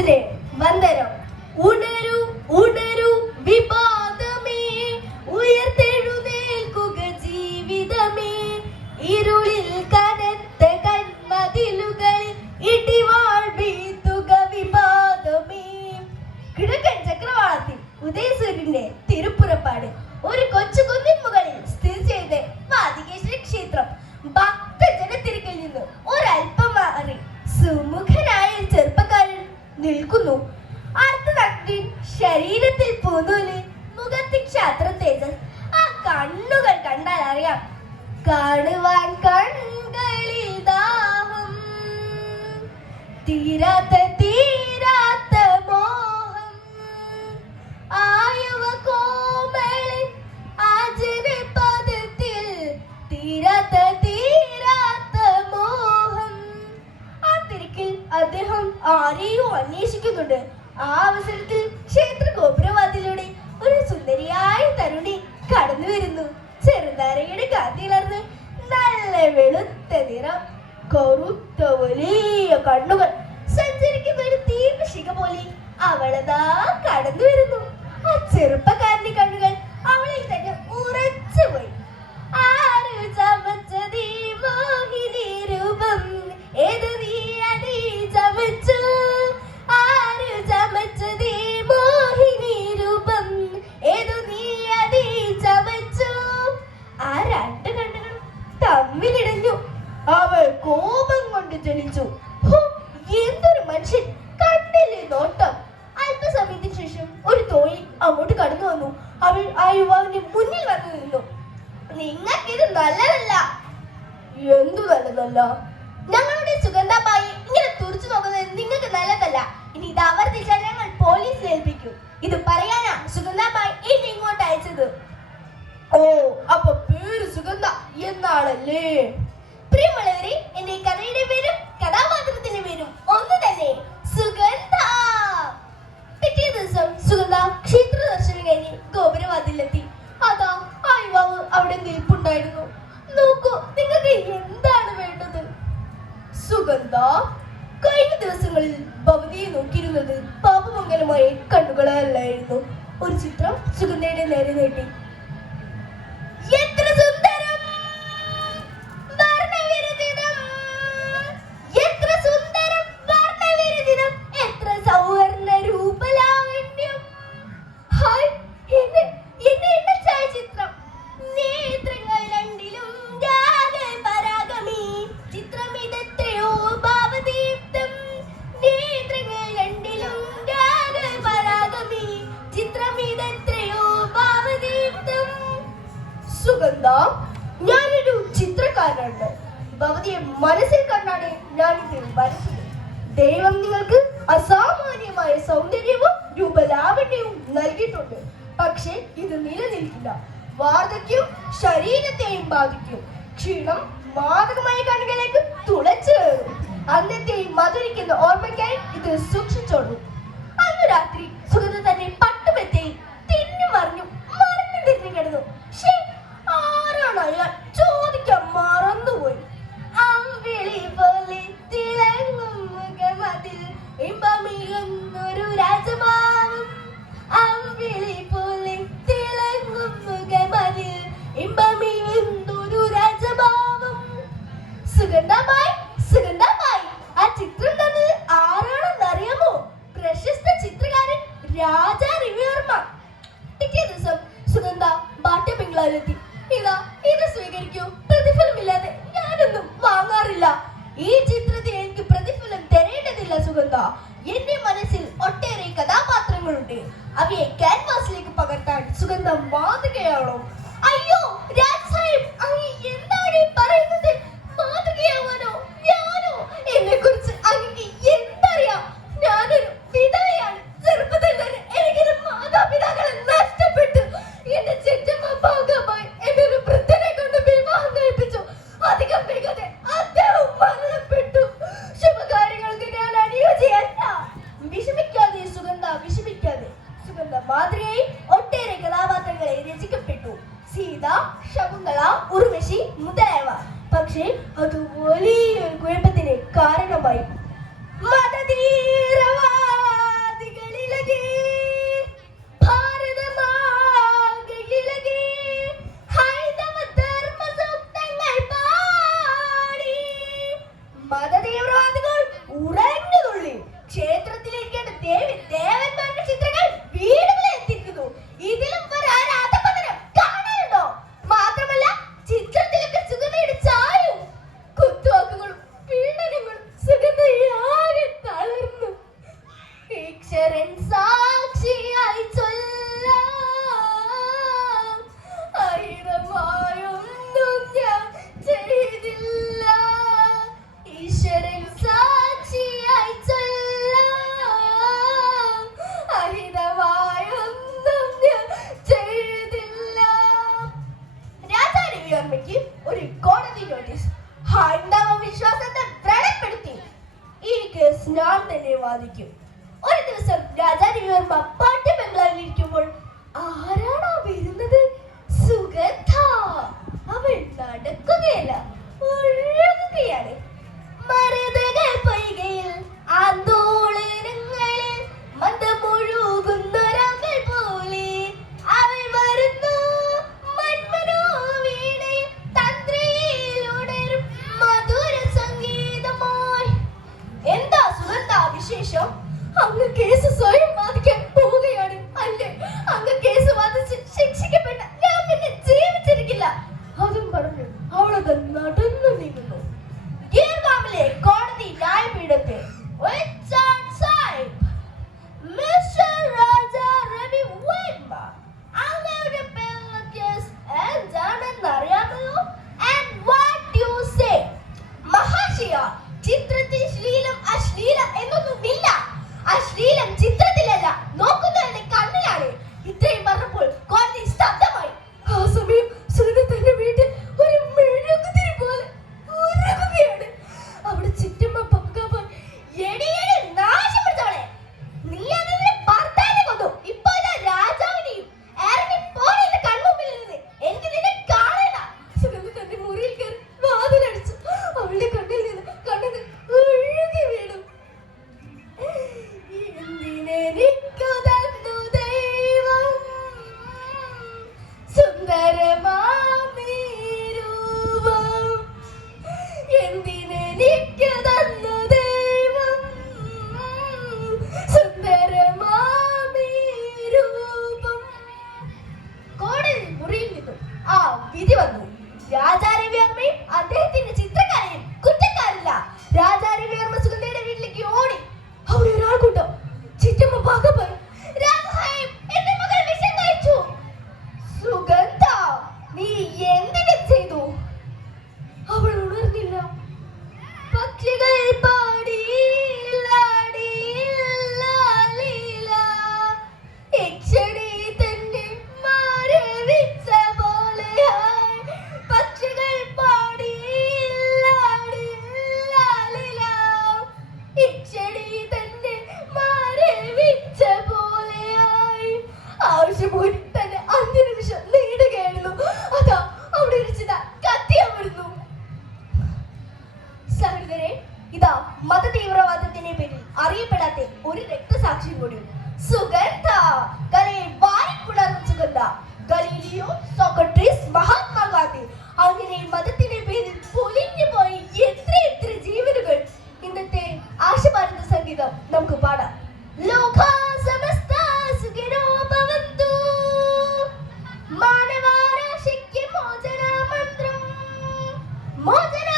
ടീച്ചറെ വന്ദനം. ഉണരൂ ഉണരൂ വിവാദമേ, ഉയർത്തെഴുന്നേൽക്കുക ജീവിതമേ. ഇരുളിൽ കനത്ത കന്മതിലുകളിൽ ഇടിവാൾ വീഴ്ത്തുക വിവാദമേ. കിഴക്കൻ ചക്രവാളത്തിൽ ഉദയസൂര്യന്റെ തിരുപ്പുറപ്പാട്. ഒരു കൊച്ചു കുന്നിൻ മുകളിൽ സ്ഥിതി ചെയ്ത പാതികേശ്വര ക്ഷേത്രം. ഭക്തജനത്തിരക്കിൽ നിന്ന് ഒരൽപ്പം മാറി സുമുഖനായ ചെറുപ്പക്കാരൻ നിൽക്കുന്നു. അർദ്ധനഗ്നൻ, ശരീരത്തിൽ പൂനൂല്, മുഖത്തിൽ ക്ഷാത്ര തേജസ്. ആ കണ്ണുകൾ കണ്ടാൽ അറിയാം, കാണുവാൻ കണ്ണുകളിൽ ദാഹം, തീരാത്ത തീരാത്ത മോഹം. ആയുവ കോമളിൽ ആചരപദത്തിൽ തീരാത്ത തീരാത്ത മോഹം. ആ തിരക്കിൽ അദ്ദേഹം ആരെയോ അന്വേഷിക്കുന്നുണ്ട്. ആ അവസരത്തിൽ ക്ഷേത്ര ഗോപുരവാതിലൂടെ ഒരു സുന്ദരിയായ തരുണി കടന്നു വരുന്നു. ചെറുനാരയുടെ കാന്തിയിലർന്ന് നല്ല വെളുത്ത നിറം, കറുത്ത വലിയ കണ്ണുകൾ, സഞ്ചരിക്കുന്ന ഒരു ദീപശിഖ പോലെ അവളതാ കടന്നു വരുന്നു. ആ ചെറുപ്പക്കാരന്റെ കണ്ണുകൾ അവളിൽ തന്നെ ഉറച്ചുപോയി. ആര് ചമച്ചതീ മോഹിനി രൂപം, ഏത് നീ അതീ ചമച്ചു? ആര് ചമച്ചതീ മോഹിനി രൂപം, ഏതു നീ അതീ ചമച്ചു? ആ രണ്ട് കണ്ണുകൾ തമ്മിലിടഞ്ഞു. അവൾ കോപം കൊണ്ട് ജ്വലിച്ചു. എന്തൊരു മനുഷ്യൻ! കണ്ണിലെ നോട്ടം. അല്പസമയത്തിന് ശേഷം ഒരു തോഴി അങ്ങോട്ട് കടന്നു വന്നു. അവൾ ആ യുവാവിന്റെ മുന്നിൽ വന്നു നിന്നു. നിങ്ങൾക്കിത് നല്ലതല്ല. എന്തു നല്ലതല്ല? ഞങ്ങളുടെ സുഗന്ധാബായി ഇങ്ങനെ തുറച്ചു നോക്കുന്നത് നിങ്ങൾക്ക് നല്ലതല്ല. ഇനി ഇത് ആവർത്തിച്ചാൽ ഞങ്ങൾ പോലീസിൽ ഏൽപ്പിക്കും. ഇത് പറയാനാ സുഗന്ധാബായി എന്നെ ഇങ്ങോട്ട് അയച്ചത്. ഓ, അപ്പൊ പേര് സുഗന്ധ എന്നാണല്ലേ? പ്രിയമുള്ളവരെ, എന്റെ കഥയുടെ പേരും കഥാപാത്രത്തിന്റെ പേരും ഒന്ന് തന്നെ, സുഗന്ധ. പിറ്റേ ദിവസം സുഗന്ധ ക്ഷേത്ര ദർശനം കഴിഞ്ഞ് ഗോപുരവാതിലെത്തി. അതാ ആ യുവാവ് അവിടെ നിൽപ്പുണ്ടായിരുന്നു. നോക്കൂ, നിങ്ങൾക്ക് എന്താണ് വേണ്ടത്? സുഗന്ധ, കഴിഞ്ഞ ദിവസങ്ങളിൽ ഭവതിയെ നോക്കിയിരുന്നത് പാപമംഗലമായ കണ്ണുകളല്ലായിരുന്നു. ഒരു ചിത്രം സുഗന്ധയുടെ നേരെ നീട്ടി. എത്ര സുന്ദരം, വർണ്ണവിരചിതം, എത്ര സുന്ദരം, വർണ്ണവിരചിതം, എത്ര സൗവർണ്ണ രൂപലാവണ്യം. ഹായ്, എന്റെ ഛായാചിത്രം. നേത്രങ്ങൾ രണ്ടിലും രാഗപരാഗമേ, ചിത്രം ഇതെത്രയോ ഭാവദീപ്തം. നേത്രങ്ങൾ രണ്ടിലും രാഗപരാഗമേ, ചിത്രം ഇതെത്രയോ ഭാവദീപ്തം. സുഗന്ധ, ഞാനൊരു ചിത്രകാരനാണ്. ഭവതിയെ മനസ്സിൽ കണ്ടാണ് ഞാനിത് വരച്ചത്. ദൈവം നിങ്ങൾക്ക് അസാമാന്യമായ സൗന്ദര്യവും രൂപലാവണ്യവും നൽകിയിട്ടുണ്ട്. പക്ഷെ ഇത് നിലനിൽക്കില്ല. വാർദ്ധക്യം ശരീരത്തെയും ബാധിക്കും. ക്ഷീണം മാരകമായ കണ്ണുകളിലേക്ക് തുളച്ചു കയറും. അന്നത്തെയും മധുരിക്കുന്ന ഓർമ്മയ്ക്കായി ഇത് സൂക്ഷിച്ചോളൂ. അന്ന് രാത്രി സുഗന്ധ തന്നെ പട്ടുമെത്തയിൽ തിരിഞ്ഞു മറിഞ്ഞു തിരിഞ്ഞു കിടന്നു. ആരാണ് അയാൾ? ചോദിക്കാൻ മറന്നുപോയി. അമ്പിളി പോലെ തിളങ്ങും മുഖമതിൽ ഇമ്പമിഴുന്നൊരു രാജമാവും. അമ്പിളി പോലെ തിളങ്ങും മുഖമതിൽ ഇമ്പമിഴുന്നൊരു രാജമാവും. സുഗന്ധമായി, സുഗന്ധമായി, ആ ചിത്രം തന്നത് ആരാണെന്ന് അറിയാമോ? പ്രശസ്ത ചിത്രകാരൻ രാജാ രവിവർമ്മ. പിറ്റേ ദിവസം സുഗന്ധ ബാട്യ ബംഗ്ലാവിലെത്തി. ഇതാ, ഇത് സ്വീകരിക്കൂ. പ്രതിഫലമില്ലാതെ ഞാനൊന്നും വാങ്ങാറില്ല. ഈ ചിത്രത്തിൽ എനിക്ക് പ്രതിഫലം തരേണ്ടതില്ല സുഗന്ധ. എന്റെ മനസ്സിൽ ഒട്ടേറെ കഥാപാത്രങ്ങളുണ്ട്. അവയെ ക്യാൻവാസിലേക്ക് പകർത്താൻ സുഗന്ധ മാതൃകയാണോ? അയ്യോ രാജ് സാഹിബ്, അങ്ങ് എന്താണ് പറയുന്നത്? മാതൃകയാവാനോ? ഞാനോ? എന്നെ കുറിച്ച് അങ്ങ് എന്തറിയാം? ഞാനൊരു വിധവയാണ്. ചെറുപ്പത്തിൽ തന്നെ എനിക്കൊരു മാതാപിതാക്കളെ നഷ്ടപ്പെട്ടു. എന്റെ ചെറ്റമ്മ ഭാഗമായി എന്നെ ഒരു വൃദ്ധനെ കൊണ്ട് വിവാഹം കഴിപ്പിച്ചു. അധികം വേഗത അദ്ദേഹം മരണപ്പെട്ടു. ശുഭകാര്യങ്ങൾക്ക് ഞാൻ അനുയോജ്യയല്ല. വിഷമിക്കാതെ സുഗന്ധ, വിഷമിക്കാതെ. സുഗന്ധ മാതൃകയായി ഒട്ടേറെ കഥാപാത്രങ്ങളെ രചിക്കപ്പെട്ടു. സീത, ശകുന്തള, ഉർവശി മുതലായവ. പക്ഷേ അത് വലിയൊരു കുഴപ്പത്തിന് കാരണമായി. മതധീരവാ ഞാൻ തന്നെ വാദിക്കും. ഒരു ദിവസം രാജാധിപർമ്മ പാട്ട് ബംഗ്ലാവിലിരിക്കുമ്പോൾ ആരാണോ വരുന്നത്? സുഗന്ധ. അവൾ നടക്കുകയല്ല, ഒഴുകുകയാണ്. മരുതകൾ പൊയ്കയിൽ ആന്തോളനങ്ങളിൽ മന്ദമൊഴുകുന്നൊരങ്ങൾ പോലെ അവൾ വരുന്നു. മന്മനോ വീണയിൽ തന്ത്രിയിലുണരും മധുര സംഗീതമായി. എന്താ സുഗന്ധ വിശേഷം? അങ്ങ് കേസ് സ്വയം വാദിക്കാൻ പോവുകയാണ് അല്ലേ? അങ്ങ് കേസ് വാദിച്ച് ശിക്ഷിക്കപ്പെട്ട ഞാൻ പിന്നെ ജീവിച്ചിരിക്കില്ല. അതും പറഞ്ഞു അവളത് നടന്നു നീങ്ങുന്നു. ഗീർഗാമിലെ കോടതി ന്യായപീഠത്തിൽ മിസ്റ്റർ രാജാ രവി വർമ്മ, അങ്ങയുടെ പേരിലുള്ള കേസ് എന്താണെന്ന് അറിയാമല്ലോ? And what you say? മഹാശയ, ചിത്രത്തിൽ ശ്ലീലം അശ്ലീലം എന്നൊന്നുമില്ല. അശ്ലീലം ചിത്രത്തിലല്ല, നോക്കുന്നവരുടെ കണ്ണിലാണ്. ഇത്രയും പറഞ്ഞപ്പോൾ കോടതി സ്തബ്ധമായി. ആ സമയം സുഗന്ധ തന്റെ വീട്ടിൽ ഒരു മെഴുകുതിരി പോലെ ഉരുകുകയാണ്. അവിടെ ചുറ്റുമ്പ പക്കാപ്പാൻ എടിയടി നാശം പിടിച്ചവളെ, നീ അതിനെ ഭർത്താവിനെ കൊന്നു, ഇപ്പൊ ഇതാ രാജാവിനെയും. ഇറങ്ങി പോരെ എന്റെ കൺമുമ്പിൽ നിന്ന്, എനിക്ക് നിന്നെ കാണണ്ട. സുഗന്ധ തന്റെ മുറിയിൽ കയറി വാതിലടിച്ചു. അവളുടെ കണ്ണിൽ നിന്ന് കണ്ണുനീർ ഒഴുകി വീണു. എന്തിനെനിക്കു തന്നു ദൈവം സുന്ദരമാമീ രൂപം? എന്തിനെനിക്കു തന്നു ദൈവം സുന്ദരമാമീ രൂപം? കോടതി മുറിയിൽ നിന്നും ആ വിധി വന്നു. രാജാ രവിവർമ്മയും അദ്ദേഹത്തിന്റെ ചിത്രകാരനും കുറ്റക്കാരില്ല. രാജാ രവിവർമ്മ സുഗന്ധയുടെ വീട്ടിലേക്ക് ഓടി. അവിടെ ഒരാൾ കൂട്ടം ചിറ്റമ്മ പകപ്പോയി. രാജസാഹിബ്, എന്റെ മകൾ വിഷം കഴിച്ചു. സുഗന്ധ, നീ എന്തിനെ ചെയ്തു? അവൾ ഉണർന്നില്ല. പക്ഷികൾ പാടിയില്ല, യക്ഷണി തന്നെ മരവിച്ച പോലെയായി. പക്ഷികൾ പാടിയില്ല, യക്ഷണി തന്നെ മരവിച്ച പോലെയായി. ആവശ്യപോലെ തന്നെ 5 നിമിഷം നീടുകയായിരുന്നു. അതാ അവിടെ ഒരു ചിത കത്തിയമരുന്നു. സഹോദരരെ, ഇതാ മതതീവ്രവാദത്തിന്റെ പേരിൽ അറിയപ്പെടാത്ത ഒരു രക്തസാക്ഷിയും കൂടി. സുഗന്ധ, കലയെ വാരിക്കുളർന്ന സുഗന്ധ. ഗലീലിയോ, സോക്രട്ടീസ്, മഹാത്മാഗാന്ധി, അങ്ങനെ മതത്തിന്റെ പേരിൽ പൊലിഞ്ഞു പോയി എത്ര ജീവനുകൾ. ഇന്നത്തെ ആശഭാരത സംഗീതം നമുക്ക് പാടാം. ലോകാ സമസ്ത സുഖിനോ ഭവന്തു, മാനവരാശിക്ക് മോചന മന്ത്രം, മോചന